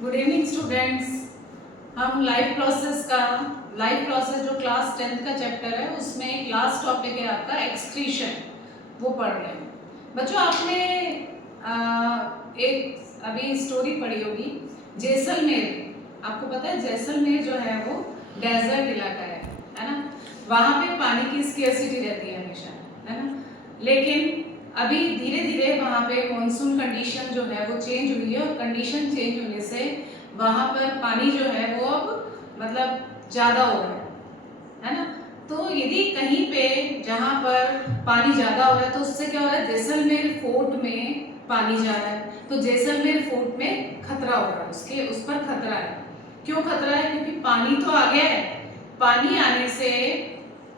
Good evening students. हम life process जो class 10th का चैप्टर है उसमें एक लास्ट टॉपिक है आपका एक्सक्रीशन, वो पढ़ रहे हैं। बच्चों आपने एक अभी स्टोरी पढ़ी होगी जैसलमेर। आपको पता है जैसलमेर जो है वो डेजर्ट इलाका है ना। वहाँ पे पानी की स्केर्सिटी रहती है हमेशा, है ना। लेकिन अभी धीरे धीरे वहाँ पे मॉनसून कंडीशन जो है वो चेंज हुई है और कंडीशन चेंज होने से वहाँ पर पानी जो है वो अब मतलब ज़्यादा हो रहा है ना। तो यदि कहीं पे जहाँ पर पानी ज़्यादा हो रहा है तो उससे क्या हो रहा है, जैसलमेर फोर्ट में पानी जा रहा है तो जैसलमेर फोर्ट में खतरा हो रहा है, उस पर खतरा है। क्यों खतरा है? क्योंकि पानी तो आ गया है, पानी आने से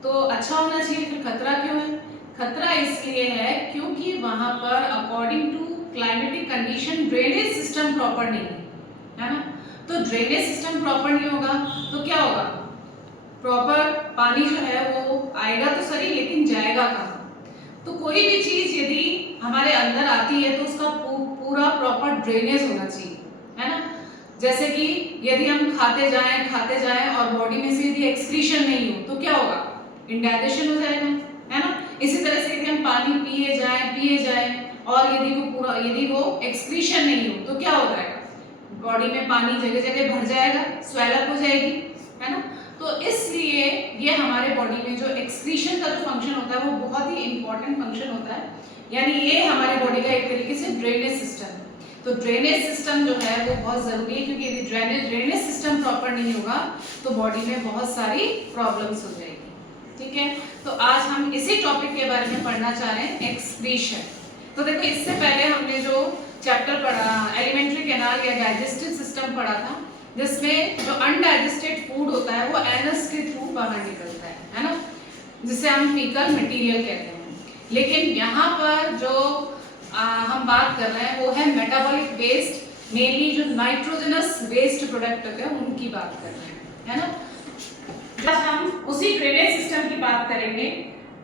तो अच्छा होना चाहिए, फिर खतरा क्यों है? खतरा इसलिए है क्योंकि वहां पर according to climatic condition drainage system proper नहीं है ना। तो ड्रेनेज सिस्टम प्रॉपर नहीं होगा तो क्या होगा, प्रॉपर पानी जो है वो आएगा तो सही लेकिन जाएगा कहाँ। तो कोई भी चीज यदि हमारे अंदर आती है तो उसका पूरा प्रॉपर ड्रेनेज होना चाहिए, है ना। जैसे कि यदि हम खाते जाएं और बॉडी में से यदि एक्सक्रीशन नहीं हो तो क्या होगा, इंडाइजेशन हो जाएगा, है ना। इसी तरह से यदि हम पानी पिए जाएं और यदि वो एक्सक्रीशन नहीं हो तो क्या हो जाएगा, बॉडी में पानी जगह जगह भर जाएगा, स्वेलअप हो जाएगी, है ना। तो इसलिए ये हमारे बॉडी में जो एक्सक्रीशन का जो फंक्शन होता है वो बहुत ही इंपॉर्टेंट फंक्शन होता है। यानी ये हमारे बॉडी का एक तरीके से ड्रेनेज सिस्टम है। तो ड्रेनेज सिस्टम जो है वो बहुत जरूरी है क्योंकि यदि ड्रेनेज सिस्टम प्रॉपर नहीं होगा तो बॉडी में बहुत सारी प्रॉब्लम्स हो जाएगी, ठीक है। तो आज हम इसी टॉपिक के बारे में पढ़ना चाह रहे हैं, एक्सक्रीशन। तो देखो इससे पहले हमने जो चैप्टर पढ़ा एलिमेंट्री कैनाल या डाइजेस्टिव सिस्टम पढ़ा था, जिसमें जो अनडाइजेस्टेड फूड होता है वो एनस के थ्रू बाहर निकलता है ना, जिसे हम फीकल मटेरियल कहते हैं। लेकिन यहाँ पर जो हम बात कर रहे हैं वो है मेटाबॉलिक वेस्ट, मेनली जो नाइट्रोजनस वेस्ट प्रोडक्ट होते हैं उनकी बात कर रहे हैं, है ना। आज हम उसी ड्रेनेज सिस्टम की बात करेंगे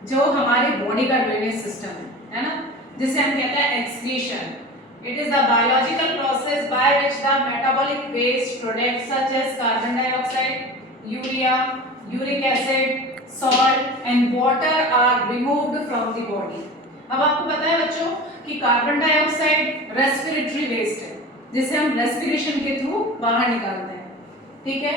जो हमारे बॉडी का ड्रेनेज सिस्टम है ना, जिसे हम कहते हैं excretion. It is the biological process by which the metabolic waste products such as carbon dioxide, urea, uric acid, salt and water are removed from the body. अब आपको पता है बच्चों कि कार्बन डाइऑक्साइड रेस्पिरेटरी वेस्ट है जिसे हम respiration के थ्रू बाहर निकालते हैं, ठीक है।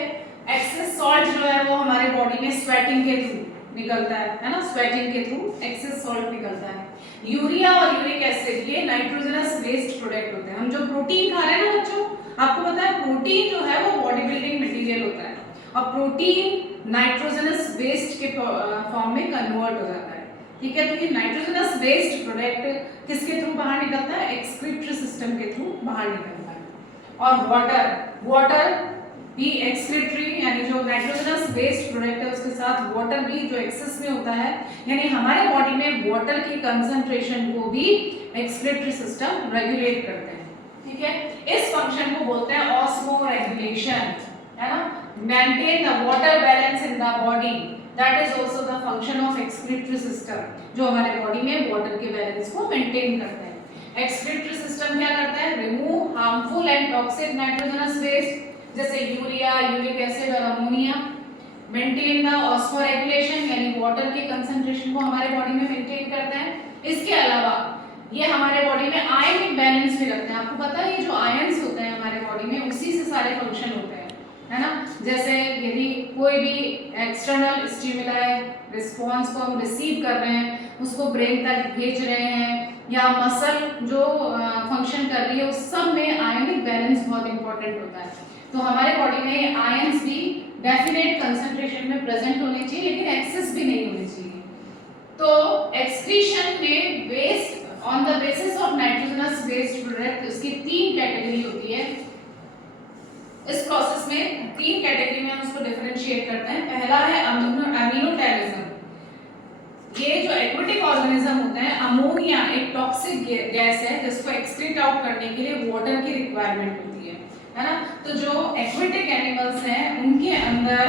एक्सेस सॉल्ट जो है वो हमारे बॉडी में स्वेटिंग के थ्रू निकलता है ना, स्वेटिंग के थ्रू एक्सेस सॉल्ट निकलता है। यूरिया और यूरिक एसिड ये नाइट्रोजनस वेस्ट प्रोडक्ट होते हैं। हम जो प्रोटीन खा रहे हैं ना बच्चों, आपको पता है प्रोटीन जो है वो बॉडी बिल्डिंग मटेरियल होता है और प्रोटीन नाइट्रोजनस वेस्ट के फॉर्म में कन्वर्ट हो जाता है, ठीक है। तो ये नाइट्रोजनस वेस्ट प्रोडक्ट किसके थ्रू बाहर निकलता है, एक्सक्रीटरी सिस्टम के थ्रू बाहर निकलता है। और वाटर भी एक्सक्रीटरी यानी जो नाइट्रोजनस वेस्ट प्रोडक्ट है उसके साथ वाटर भी जो एक्सेस में होता है, यानी हमारे बॉडी में वाटर की कंसंट्रेशन को भी एक्सक्रीटरी सिस्टम रेगुलेट करते हैं, ठीक है। इस फंक्शन को बोलते हैं ऑस्मो रेगुलेशन, है ना। Maintain the water balance in the body, that is also the function of excretory system, जो हमारे बॉडी में वाटर के बैलेंस को मेंटेन करता है। एक्सक्रीटरी सिस्टम क्या करता है, remove harmful and toxic nitrogenous waste जैसे यूरिया, यूरिक एसिड और अमोनिया। मेंटेन द ऑस्मोरेगुलेशन यानी वाटर के कंसंट्रेशन को हमारे बॉडी में मेंटेन करता है। इसके अलावा ये हमारे बॉडी में आयनिक बैलेंस भी रखते हैं। आपको पता है ये जो आयंस होते हैं हमारे बॉडी में उसी से सारे फंक्शन होते हैं, है ना। जैसे यदि कोई भी एक्सटर्नल स्टिमुलाई रिस्पॉन्स को हम रिसीव कर रहे हैं, उसको ब्रेन तक भेज रहे हैं या मसल जो फंक्शन कर रही है उस सब में आयनिक बैलेंस बहुत इंपॉर्टेंट होता है। तो हमारे बॉडी में आयंस भी डेफिनेट कंसंट्रेशन में प्रेजेंट होने चाहिए लेकिन एक्सेस भी नहीं होने चाहिए। तो एक्सक्रीशन में waste on the basis of nitrogenous waste product उसकी 3 कैटेगरी होती है। इस प्रोसेस में 3 कैटेगरी में हम उसको डिफरेंशिएट करते हैं। पहला है अमीनोटेरिज्म। ये जो एक्वेटिक ऑर्गेनिज्म होते हैं, अमोनिया एक टॉक्सिक गैस है जिसको एक्सक्रीट आउट करने के लिए वाटर की रिक्वायरमेंट होती है ना। तो जो एक्वेटिक एनिमल्स हैं उनके अंदर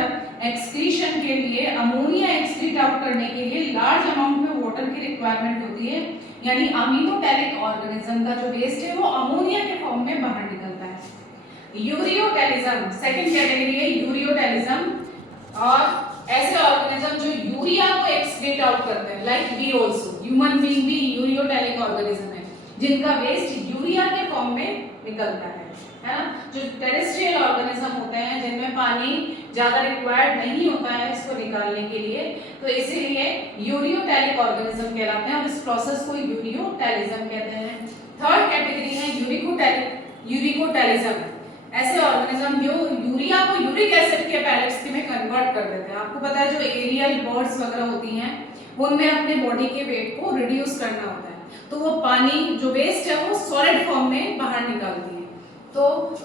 एक्सक्रीशन के लिए अमोनिया एक्सक्रीट आउट करने के लिए लार्ज अमाउंट में वाटर की रिक्वायरमेंट होती है, यानी अमीनोटेरिक ऑर्गेनिज्म का जो वेस्ट है वो अमोनिया के फॉर्म में बाहर निकलता है। यूरियोटेलिज्म, सेकंड कैटेगरी है यूरियोटेलिज्म। और ऐसे ऑर्गेनिज्म जो यूरिया को एक्सक्रीट आउट करते हैं, like we also, human being भी यूरियोटेलिक ऑर्गेनिज्म है, जिनका वेस्ट यूरिया के फॉर्म में निकलता है ना। जो टेरेस्ट्रियल ऑर्गेनिज्म होते हैं जिनमें पानी ज्यादा रिक्वायर्ड नहीं होता है इसको निकालने के लिए, तो इसीलिए यूरियोटेलिक ऑर्गेनिज्म कहलाते हैं और इस प्रोसेस को यूरियोटेलिज्म कहते हैं। थर्ड कैटेगरी है यूरिकोटेलिज्म। ऐसे ऑर्गेनिज्म जो यूरिया को यूरिक एसिड के पैलेट्स में कन्वर्ट कर देते हैं। आपको पता है जो एरियल बर्ड्स वगैरह होती हैं उनमें अपने बॉडी के वेट को रिड्यूस करना होता है, तो वो पानी जो वेस्ट है वो सॉलिड फॉर्म में बाहर निकालती है। तो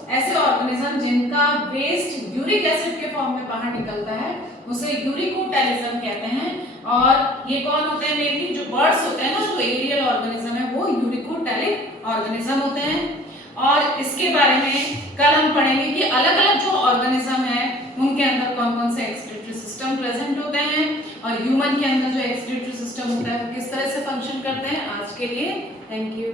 ऐसे ऑर्गेनिज्म जिनका वेस्ट यूरिक एसिड के फॉर्म में बाहर निकलता है उसे यूरिकोटेलिज्म कहते हैं। और ये कौन होते हैं? मेनली जो बर्ड्स होते हैं ना, जो एरियल ऑर्गेनिज्म है वो यूरिकोटेलिक ऑर्गेनिज्म होते हैं। और इसके बारे में कल हम पढ़ेंगे कि अलग अलग जो ऑर्गेनिज्म है उनके अंदर कौन कौन से एक्सक्रीटरी सिस्टम प्रेजेंट होते हैं और ह्यूमन के अंदर जो एक्सक्रीटरी सिस्टम होता है वो किस तरह से फंक्शन करते हैं। आज के लिए थैंक यू।